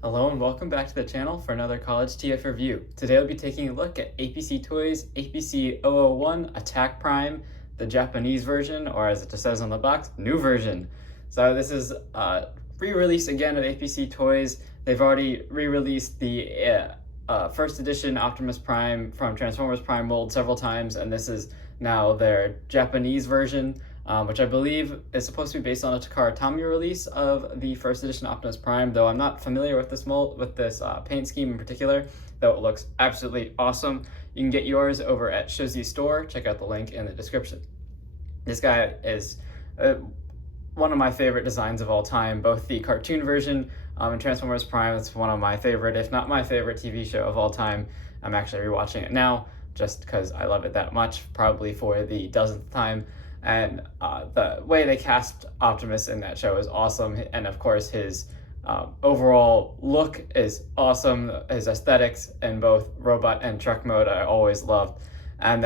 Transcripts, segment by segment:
Hello and welcome back to the channel for another College TF review. Today I'll be taking a look at APC Toys APC-001 Attack Prime, the Japanese version, or as it just says on the box, new version. So this is a re-release again of APC Toys. They've already re-released the first edition Optimus Prime from Transformers Prime mold several times, and this is now their Japanese version. Which I believe is supposed to be based on a Takara Tomy release of the first edition Optimus Prime, though I'm not familiar with this paint scheme in particular, though it looks absolutely awesome. You can get yours over at Shozi's store. Check out the link in the description. This guy is one of my favorite designs of all time, both the cartoon version and Transformers Prime. It's one of my favorite, if not my favorite TV show of all time. I'm actually rewatching it now just because I love it that much, probably for the dozenth time. And the way they cast Optimus in that show is awesome, and of course his overall look is awesome. His aesthetics in both robot and truck mode I always loved, and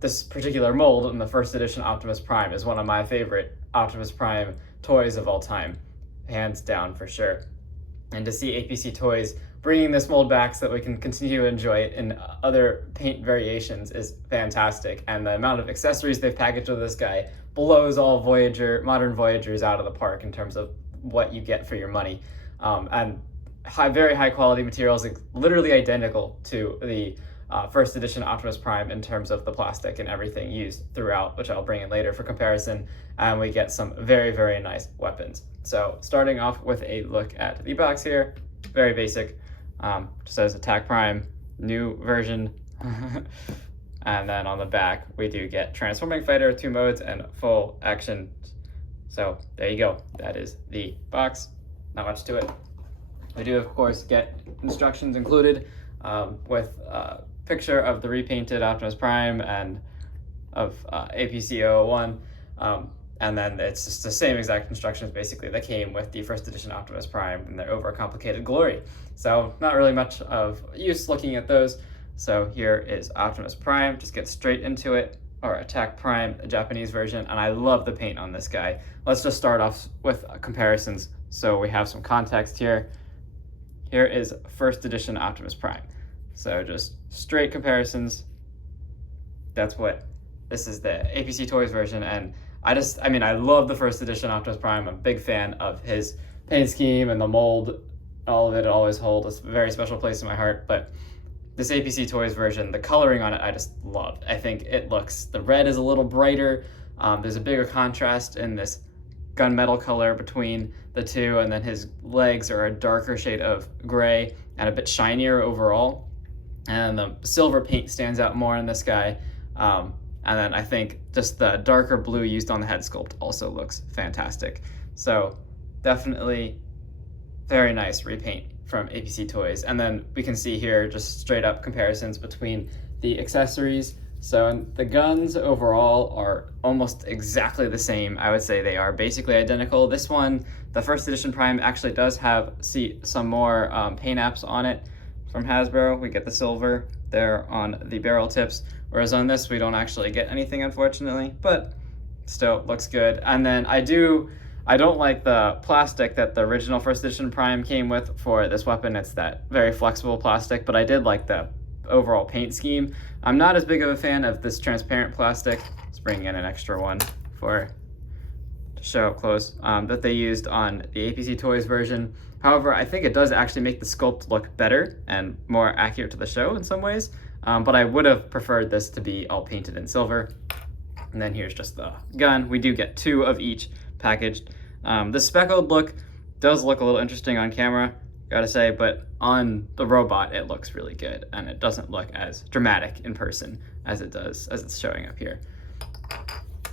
this particular mold in the first edition Optimus Prime is one of my favorite Optimus Prime toys of all time, hands down for sure. And to see APC Toys bringing this mold back so that we can continue to enjoy it in other paint variations is fantastic. And the amount of accessories they've packaged with this guy blows all modern Voyagers out of the park in terms of what you get for your money. And very high quality materials, literally identical to the first edition Optimus Prime in terms of the plastic and everything used throughout, which I'll bring in later for comparison. And we get some very, very nice weapons. So starting off with a look at the box here, very basic. Just says Attack Prime, new version. And then on the back, we do get Transforming Fighter, 2 modes, and full action. So there you go. That is the box. Not much to it. We do, of course, get instructions included with a picture of the repainted Optimus Prime and of APC-001. And then it's just the same exact instructions basically that came with the first edition Optimus Prime in their overcomplicated glory. So not really much of use looking at those. So here is Optimus Prime, just get straight into it, or Attack Prime, the Japanese version, and I love the paint on this guy. Let's just start off with comparisons so we have some context here. Here is first edition Optimus Prime. So just straight comparisons. This is the APC Toys version, and I love the first edition Optimus Prime. I'm a big fan of his paint scheme and the mold. All of it always holds a very special place in my heart. But this APC Toys version, the coloring on it, I just loved. I think the red is a little brighter. There's a bigger contrast in this gunmetal color between the two, and then his legs are a darker shade of gray and a bit shinier overall. And the silver paint stands out more in this guy. And then I think just the darker blue used on the head sculpt also looks fantastic. So definitely very nice repaint from APC Toys. And then we can see here just straight up comparisons between the accessories. So the guns overall are almost exactly the same. I would say they are basically identical. This one, the first edition Prime, actually does have some more paint apps on it from Hasbro. We get the silver there on the barrel tips, whereas on this we don't actually get anything, unfortunately, but still looks good. And then I don't like the plastic that the original first edition Prime came with for this weapon. It's that very flexible plastic, but I did like the overall paint scheme. I'm not as big of a fan of this transparent plastic. Let's bring in an extra one to show up close, that they used on the APC Toys version. However, I think it does actually make the sculpt look better and more accurate to the show in some ways. But I would have preferred this to be all painted in silver. And then here's just the gun. We do get 2 of each packaged. The speckled look does look a little interesting on camera, gotta say, but on the robot it looks really good, and it doesn't look as dramatic in person as it's showing up here.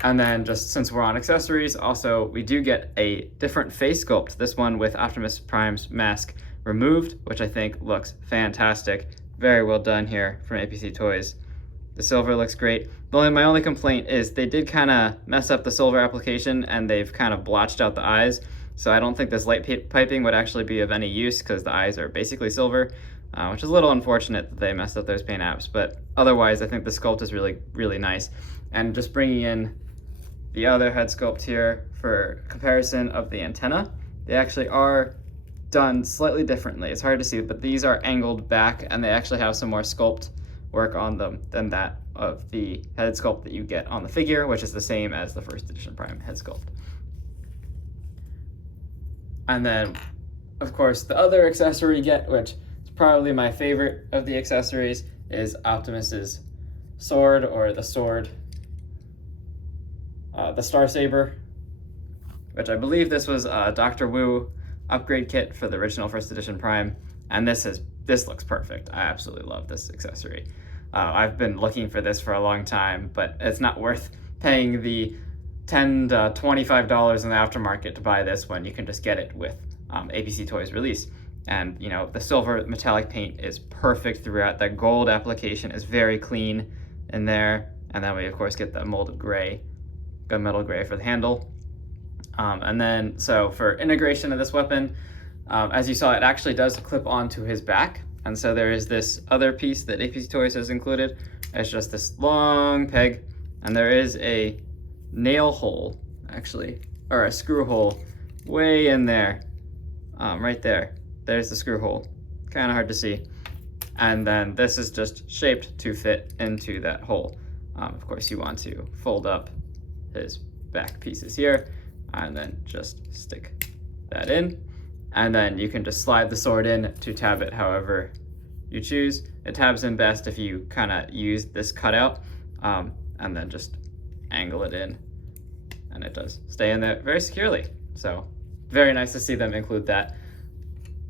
And then just since we're on accessories, also we do get a different face sculpt. This one with Optimus Prime's mask removed, which I think looks fantastic. Very well done here from APC Toys. The silver looks great. My only complaint is they did kind of mess up the silver application, and they've kind of blotched out the eyes. So I don't think this light piping would actually be of any use because the eyes are basically silver, which is a little unfortunate that they messed up those paint apps. But otherwise, I think the sculpt is really, really nice. And just bringing in the other head sculpt here for comparison of the antenna, they actually are done slightly differently. It's hard to see, but these are angled back, and they actually have some more sculpt work on them than that of the head sculpt that you get on the figure, which is the same as the first edition Prime head sculpt. And then, of course, the other accessory you get, which is probably my favorite of the accessories, is Optimus's sword, or the sword, the Star Saber, which I believe this was a Dr. Wu upgrade kit for the original first edition Prime, and this looks perfect. I absolutely love this accessory. I've been looking for this for a long time, but it's not worth paying the $10 to $25 in the aftermarket to buy this when you can just get it with APC Toys release. And you know, the silver metallic paint is perfect throughout. The gold application is very clean in there, and then we of course get the molded gray, gunmetal gray for the handle. And then, so for integration of this weapon, as you saw, it actually does clip onto his back. And so there is this other piece that APC Toys has included. It's just this long peg, and there is a nail hole, actually, or a screw hole way in there, right there. There's the screw hole, kind of hard to see. And then this is just shaped to fit into that hole. Of course, you want to fold up his back pieces here, and then just stick that in. And then you can just slide the sword in to tab it however you choose. It tabs in best if you kind of use this cutout, and then just angle it in, and it does stay in there very securely. So very nice to see them include that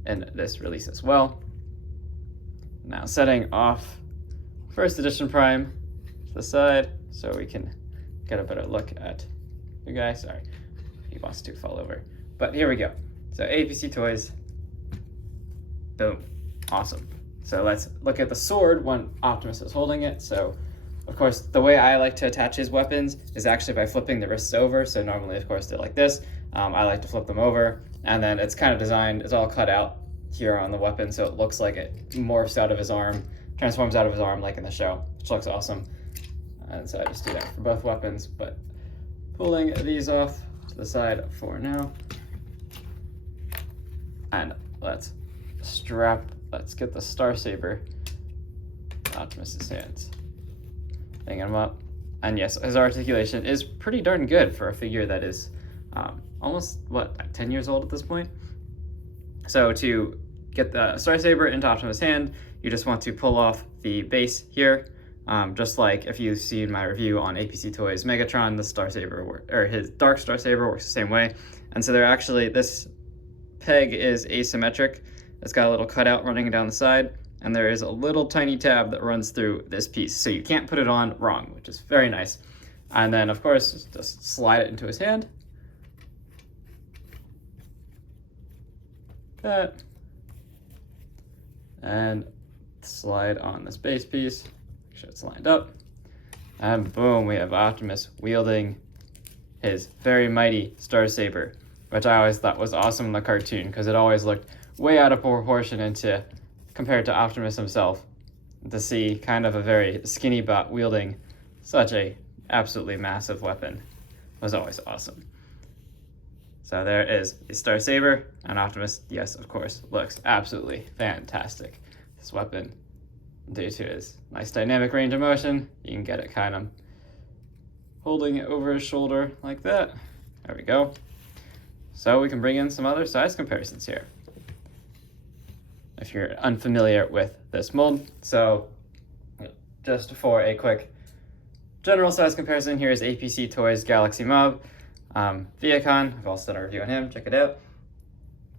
in this release as well. Now setting off first edition Prime to the side so we can get a better look at the guy. Sorry, he wants to fall over. But here we go. So APC Toys, boom, awesome. So let's look at the sword when Optimus is holding it. So of course, the way I like to attach his weapons is actually by flipping the wrists over. So normally, of course, they're like this. I like to flip them over, and then it's kind of designed, it's all cut out here on the weapon, so it looks like it morphs out of his arm, transforms out of his arm like in the show, which looks awesome. And so I just do that for both weapons, but pulling these off to the side for now. And let's get the Star Saber Optimus's hands. Hanging him up. And yes, his articulation is pretty darn good for a figure that is almost, 10 years old at this point? So to get the Star Saber into Optimus' hand, you just want to pull off the base here. Just like if you've seen my review on APC Toys Megatron, the Star Saber, or his Dark Star Saber works the same way. And so they're actually, this peg is asymmetric. It's got a little cutout running down the side, and there is a little tiny tab that runs through this piece, so you can't put it on wrong, which is very nice. And then, of course, just slide it into his hand. That. And slide on this base piece. Make sure it's lined up. And boom, we have Optimus wielding his very mighty Star Saber, which I always thought was awesome in the cartoon because it always looked way out of proportion compared to Optimus himself. To see kind of a very skinny bot wielding such a absolutely massive weapon was always awesome. So there is the Star Saber, and Optimus, yes, of course, looks absolutely fantastic. This weapon, due to his nice dynamic range of motion, you can get it kind of holding it over his shoulder like that. There we go. So we can bring in some other size comparisons here, if you're unfamiliar with this mold. So just for a quick general size comparison, here's APC Toys Galaxy Mob. Viacon, I've also done a review on him, check it out.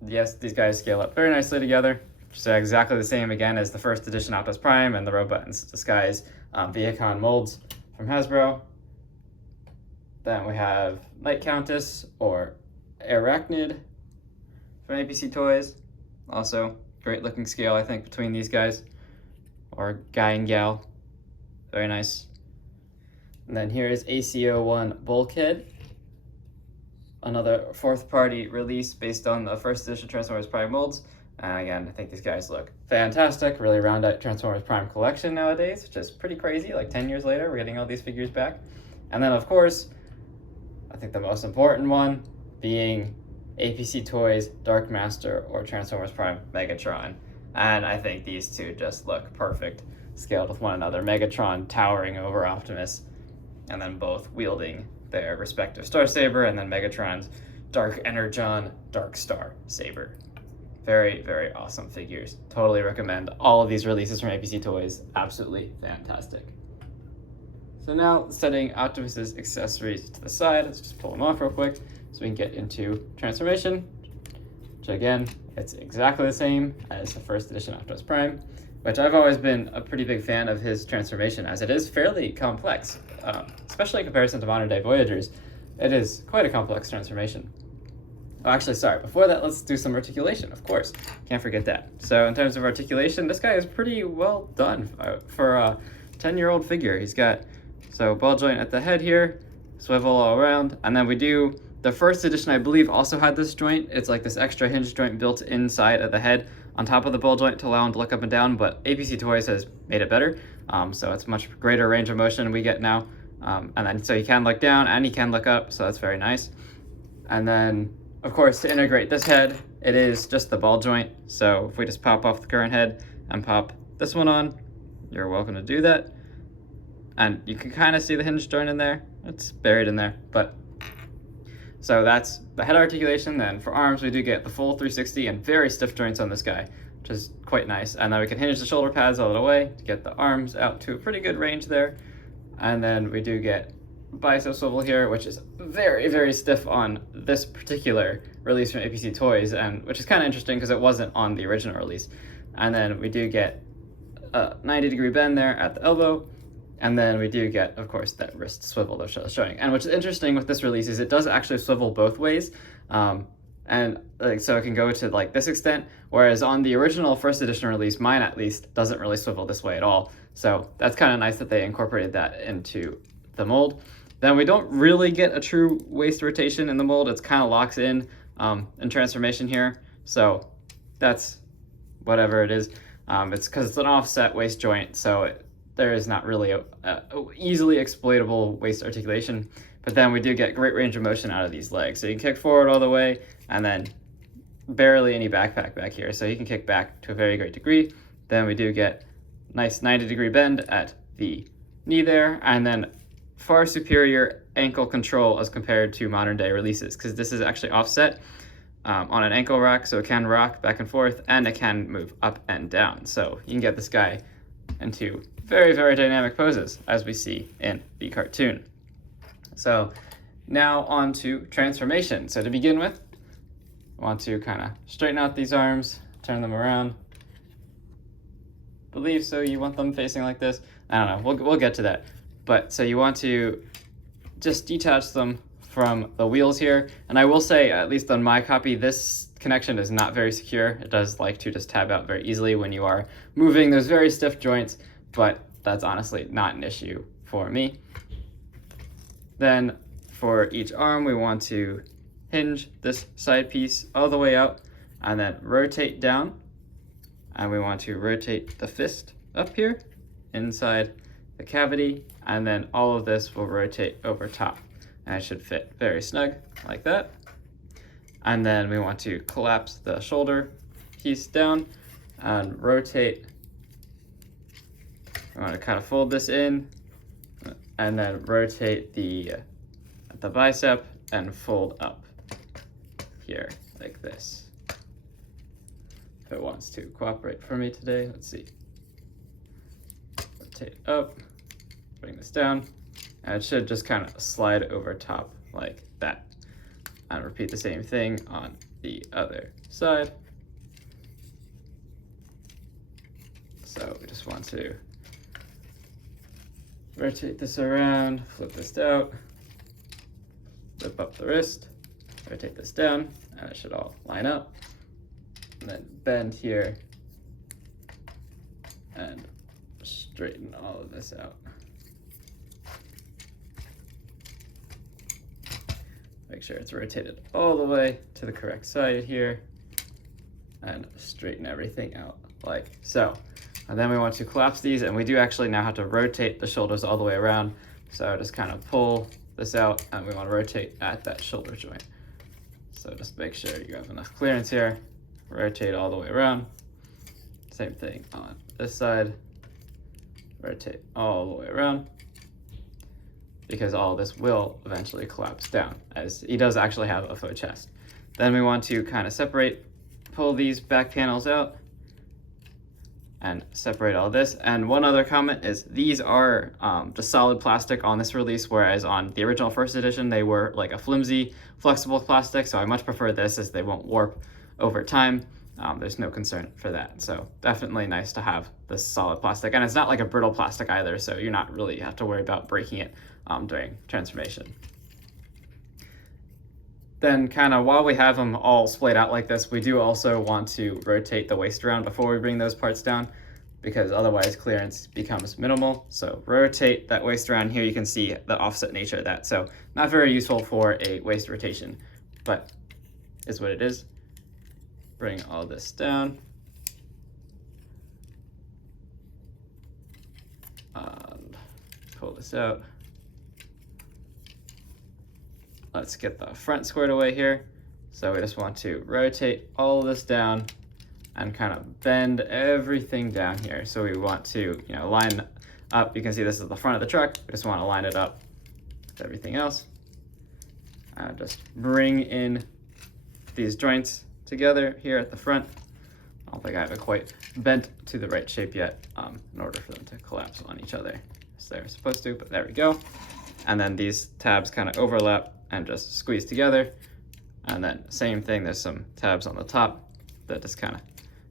Yes, these guys scale up very nicely together. Just exactly the same again as the first edition Optimus Prime and the Robot in Disguise Viacon molds from Hasbro. Then we have Night Countess or Arachnid from APC Toys. Also, great looking scale, I think, between these guys. Or guy and gal. Very nice. And then here is APC-001 Bulkhead. Another fourth party release based on the first edition Transformers Prime molds. And again, I think these guys look fantastic. Really round out Transformers Prime collection nowadays, which is pretty crazy. Like 10 years later, we're getting all these figures back. And then of course, I think the most important one being APC Toys, Dark Master, or Transformers Prime Megatron. And I think these two just look perfect, scaled with one another. Megatron towering over Optimus, and then both wielding their respective Star Saber, and then Megatron's Dark Energon, Dark Star Saber. Very, very awesome figures. Totally recommend all of these releases from APC Toys. Absolutely fantastic. So now, setting Optimus's accessories to the side, let's just pull them off real quick so we can get into transformation, which again, it's exactly the same as the first edition Optimus Prime, which I've always been a pretty big fan of his transformation, as it is fairly complex, especially in comparison to modern day Voyagers. It is quite a complex transformation. Oh, actually, sorry, before that, let's do some articulation, of course. Can't forget that. So in terms of articulation, this guy is pretty well done for a 10-year-old figure. He's got, so ball joint at the head here, swivel all around, and then we do, the first edition I believe also had this joint. It's like this extra hinge joint built inside of the head on top of the ball joint to allow him to look up and down, but APC Toys has made it better. So it's much greater range of motion we get now. And then so he can look down and he can look up, so that's very nice. And then, of course, to integrate this head, it is just the ball joint. So if we just pop off the current head and pop this one on, you're welcome to do that. And you can kind of see the hinge joint in there. It's buried in there, but so that's the head articulation. Then for arms, we do get the full 360 and very stiff joints on this guy, which is quite nice. And then we can hinge the shoulder pads all the way to get the arms out to a pretty good range there. And then we do get bicep swivel here, which is very, very stiff on this particular release from APC Toys, and which is kind of interesting because it wasn't on the original release. And then we do get a 90-degree bend there at the elbow. And then we do get, of course, that wrist swivel that I was showing. And what's interesting with this release is it does actually swivel both ways. And like, so it can go to like this extent, whereas on the original first edition release, mine at least, doesn't really swivel this way at all. So that's kind of nice that they incorporated that into the mold. Then we don't really get a true waist rotation in the mold. It's kind of locks in transformation here. So that's whatever it is. It's because it's an offset waist joint, so there is not really a easily exploitable waist articulation. But then we do get great range of motion out of these legs. So you can kick forward all the way, and then barely any backpack back here. So you can kick back to a very great degree. Then we do get nice 90-degree bend at the knee there, and then far superior ankle control as compared to modern day releases, because this is actually offset on an ankle rack, so it can rock back and forth, and it can move up and down. So you can get this guy into very, very dynamic poses, as we see in the cartoon. So now on to transformation. So to begin with, I want to kind of straighten out these arms, turn them around. Believe so you want them facing like this. I don't know, we'll get to that. But so you want to just detach them from the wheels here. And I will say, at least on my copy, this connection is not very secure. It does like to just tab out very easily when you are moving those very stiff joints, but that's honestly not an issue for me. Then for each arm, we want to hinge this side piece all the way out and then rotate down. And we want to rotate the fist up here inside the cavity, and then all of this will rotate over top. And it should fit very snug like that. And then we want to collapse the shoulder piece down and rotate. We want to kind of fold this in and then rotate the bicep and fold up here like this. If it wants to cooperate for me today, let's see. Rotate up, bring this down, and it should just kind of slide over top like that. And repeat the same thing on the other side. So we just want to rotate this around, flip this out, flip up the wrist, rotate this down, and it should all line up. And then bend here and straighten all of this out. Make sure it's rotated all the way to the correct side here and straighten everything out like so. And then we want to collapse these, and we do actually now have to rotate the shoulders all the way around. So just kind of pull this out, and we want to rotate at that shoulder joint. So just make sure you have enough clearance here. Rotate all the way around. Same thing on this side. Rotate all the way around, because all this will eventually collapse down, as he does actually have a faux chest. Then we want to kind of separate, pull these back panels out, and separate all this. And one other comment is these are just solid plastic on this release, whereas on the original first edition they were like a flimsy, flexible plastic, so I much prefer this as they won't warp over time. There's no concern for that. So definitely nice to have this solid plastic. And it's not like a brittle plastic either, so you're not really have to worry about breaking it during transformation. Then kind of while we have them all splayed out like this, we do also want to rotate the waist around before we bring those parts down, because otherwise clearance becomes minimal. So rotate that waist around. Here you can see the offset nature of that. So not very useful for a waist rotation, but is what it is. Bring all this down. And pull this out. Let's get the front squared away here. So we just want to rotate all of this down and kind of bend everything down here. So we want to, line up. You can see this is the front of the truck. We just want to line it up with everything else. And just bring in these joints together here at the front. I don't think I have it quite bent to the right shape yet in order for them to collapse on each other as they're supposed to, but there we go. And then these tabs kind of overlap and just squeeze together. And then same thing, there's some tabs on the top that just kind of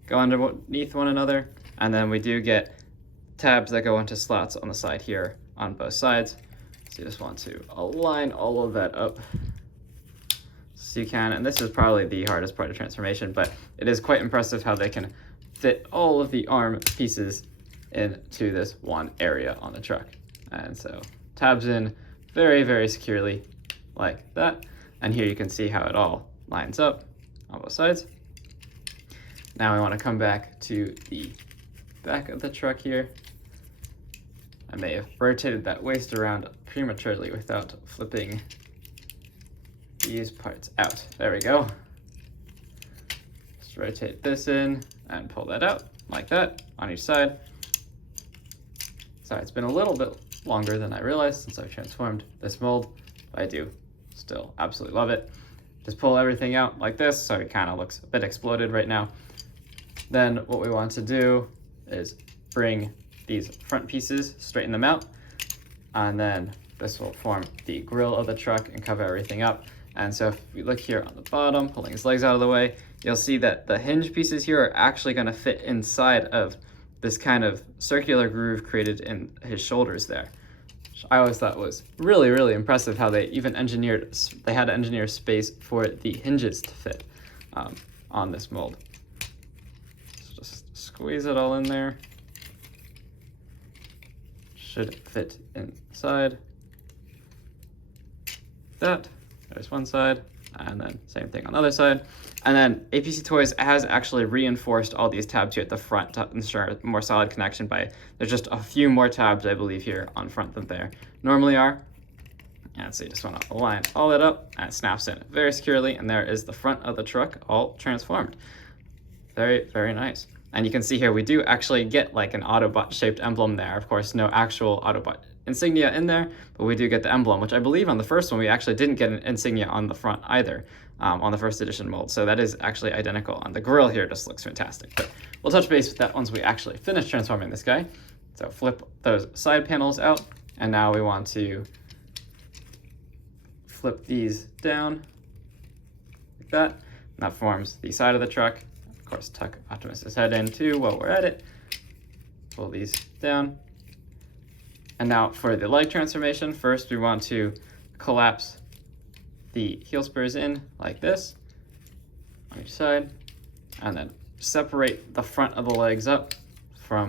go underneath one another. And then we do get tabs that go into slots on the side here on both sides. So you just want to align all of that up so you can, and this is probably the hardest part of transformation, but it is quite impressive how they can fit all of the arm pieces into this one area on the truck. And so tabs in very, very securely like that. And here you can see how it all lines up on both sides. Now we want to come back to the back of the truck here. I may have rotated that waist around prematurely without flipping these parts out. There we go. Just rotate this in and pull that out like that on each side. Sorry, it's been a little bit longer than I realized since I've transformed this mold, but I do still absolutely love it. Just pull everything out like this, so it kind of looks a bit exploded right now. Then what we want to do is bring these front pieces, straighten them out, and then this will form the grille of the truck and cover everything up. And so if we look here on the bottom, pulling his legs out of the way, you'll see that the hinge pieces here are actually going to fit inside of this kind of circular groove created in his shoulders there. Which I always thought was really, really impressive how they even had to engineer space for the hinges to fit on this mold. So just squeeze it all in there. Should fit inside. That. There's one side, and then same thing on the other side. And then APC Toys has actually reinforced all these tabs here at the front to ensure a more solid connection there's just a few more tabs, I believe, here on front than there normally are. And so you just want to align all that up, and it snaps in very securely, and there is the front of the truck all transformed. Very, very nice. And you can see here we do actually get like an Autobot shaped emblem there. Of course, no actual Autobot insignia in there, but we do get the emblem, which I believe on the first one we actually didn't get an insignia on the front either on the first edition mold. So that is actually identical. And the grille here just looks fantastic. But we'll touch base with that once we actually finish transforming this guy. So flip those side panels out, and now we want to flip these down like that. And that forms the side of the truck. Of course, tuck Optimus's head in too while we're at it. Pull these down. And now for the leg transformation, first we want to collapse the heel spurs in like this on each side, and then separate the front of the legs up from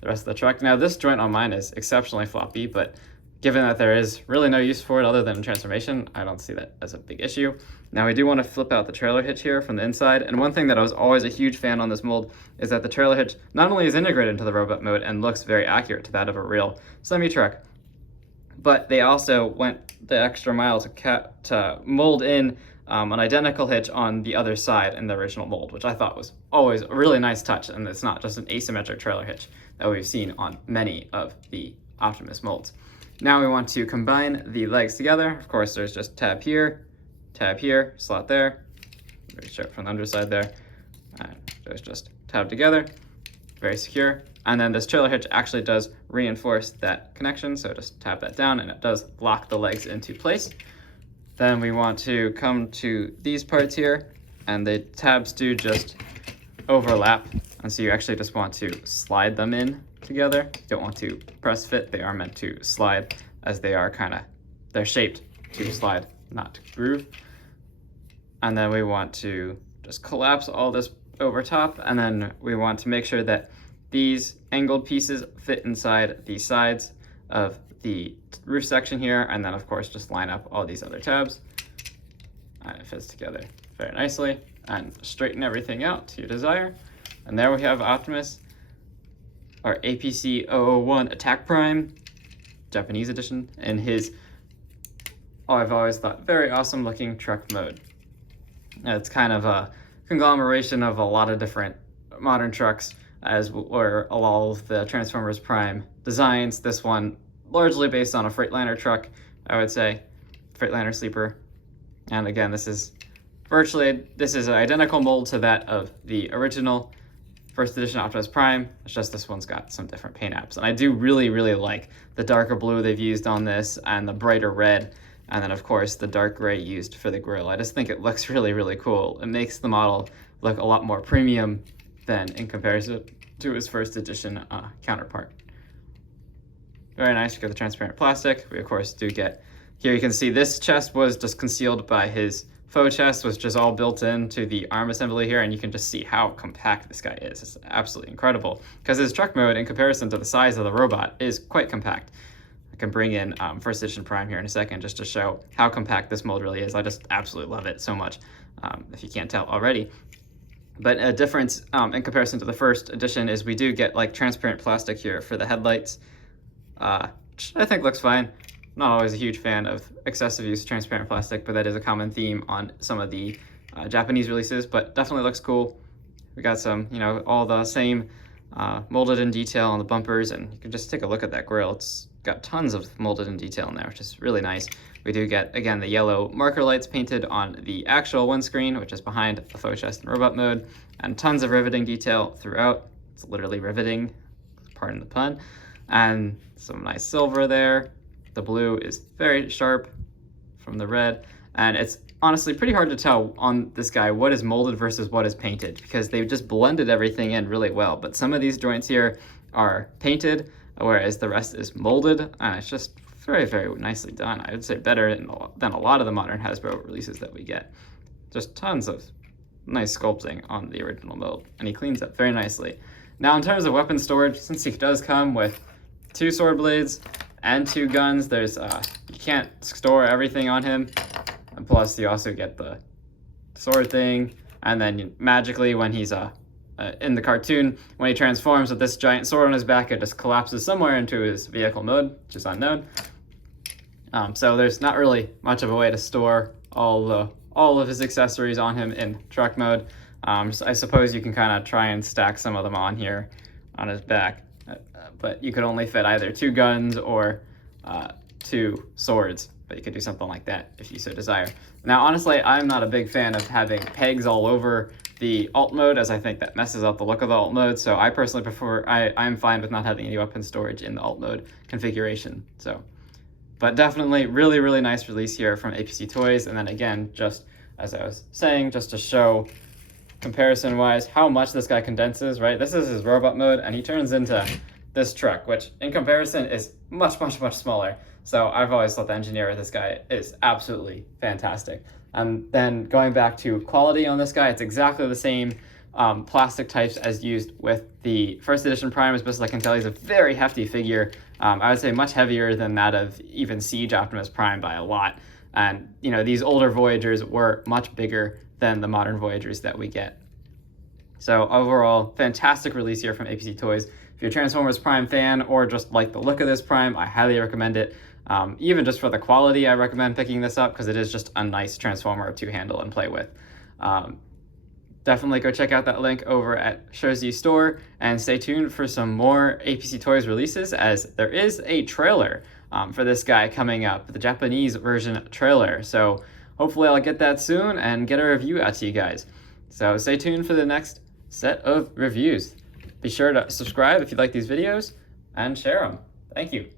the rest of the truck. Now this joint on mine is exceptionally floppy, but given that there is really no use for it other than transformation, I don't see that as a big issue. Now we do want to flip out the trailer hitch here from the inside, and one thing that I was always a huge fan on this mold is that the trailer hitch not only is integrated into the robot mode and looks very accurate to that of a real semi-truck, but they also went the extra mile to mold in an identical hitch on the other side in the original mold, which I thought was always a really nice touch, and it's not just an asymmetric trailer hitch that we've seen on many of the Optimus molds. Now we want to combine the legs together. Of course, there's just tab here, slot there. Very sharp from the underside there. And there's just tab together, very secure. And then this trailer hitch actually does reinforce that connection, so just tap that down and it does lock the legs into place. Then we want to come to these parts here, and the tabs do just overlap, and so you actually just want to slide them in together. You don't want to press fit, they are meant to slide, as they are they're shaped to slide, not to groove. And then we want to just collapse all this over top, and then we want to make sure that these angled pieces fit inside the sides of the roof section here, and then of course just line up all these other tabs, and it fits together very nicely, and straighten everything out to your desire. And there we have Optimus, our APC-001 Attack Prime, Japanese edition, in his, I've always thought, very awesome looking truck mode. It's kind of a conglomeration of a lot of different modern trucks, as were all of the Transformers Prime designs. This one largely based on a Freightliner truck, I would say, Freightliner sleeper. And again, this is an identical mold to that of the original first edition Optimus Prime. It's just this one's got some different paint apps. And I do really, really like the darker blue they've used on this, and the brighter red, and then of course the dark gray used for the grille. I just think it looks really, really cool. It makes the model look a lot more premium than in comparison to his first edition counterpart. Very nice. You get the transparent plastic. We of course do get, here you can see this chest was just concealed by his faux chest, was just all built into the arm assembly here, and you can just see how compact this guy is. It's absolutely incredible, because his truck mode in comparison to the size of the robot is quite compact. I can bring in first edition Prime here in a second just to show how compact this mold really is. I just absolutely love it so much, if you can't tell already. But a difference in comparison to the first edition is we do get like transparent plastic here for the headlights, which I think looks fine. Not always a huge fan of excessive use of transparent plastic, but that is a common theme on some of the Japanese releases, but definitely looks cool. We got some, all the same molded in detail on the bumpers, and you can just take a look at that grille. It's got tons of molded in detail in there, which is really nice. We do get, again, the yellow marker lights painted on the actual windscreen, which is behind the faux chest and robot mode, and tons of riveting detail throughout. It's literally riveting, pardon the pun. And some nice silver there. The blue is very sharp from the red, and it's honestly pretty hard to tell on this guy what is molded versus what is painted, because they've just blended everything in really well. But some of these joints here are painted, whereas the rest is molded, and it's just very, very nicely done. I would say better than a lot of the modern Hasbro releases that we get. Just tons of nice sculpting on the original mold, and he cleans up very nicely. Now, in terms of weapon storage, since he does come with 2 sword blades and 2 guns, there's you can't store everything on him, and plus you also get the sword thing, and then magically when he's in the cartoon, when he transforms with this giant sword on his back, it just collapses somewhere into his vehicle mode, which is unknown. So there's not really much of a way to store all of his accessories on him in truck mode. So I suppose you can kind of try and stack some of them on here on his back, but you could only fit either 2 guns or 2 swords, but you could do something like that if you so desire. Now, honestly, I'm not a big fan of having pegs all over the alt mode, as I think that messes up the look of the alt mode. So I personally prefer, I'm fine with not having any weapon storage in the alt mode configuration. So, but definitely really, really nice release here from APC Toys. And then again, just as I was saying, just to show comparison-wise how much this guy condenses, right? This is his robot mode, and he turns into this truck, which in comparison is much, much, much smaller. So I've always thought the engineer of this guy is absolutely fantastic. And then going back to quality on this guy, it's exactly the same plastic types as used with the first edition Prime. As best as I can tell, he's a very hefty figure. I would say much heavier than that of even Siege Optimus Prime by a lot. And these older Voyagers were much bigger than the modern Voyagers that we get. So overall, fantastic release here from APC Toys. If you're a Transformers Prime fan or just like the look of this Prime, I highly recommend it. Even just for the quality, I recommend picking this up because it is just a nice transformer to handle and play with. Definitely go check out that link over at Shozi Store, and stay tuned for some more APC Toys releases, as there is a trailer for this guy coming up, the Japanese version trailer. So hopefully I'll get that soon and get a review out to you guys. So stay tuned for the next set of reviews. Be sure to subscribe if you like these videos and share them. Thank you.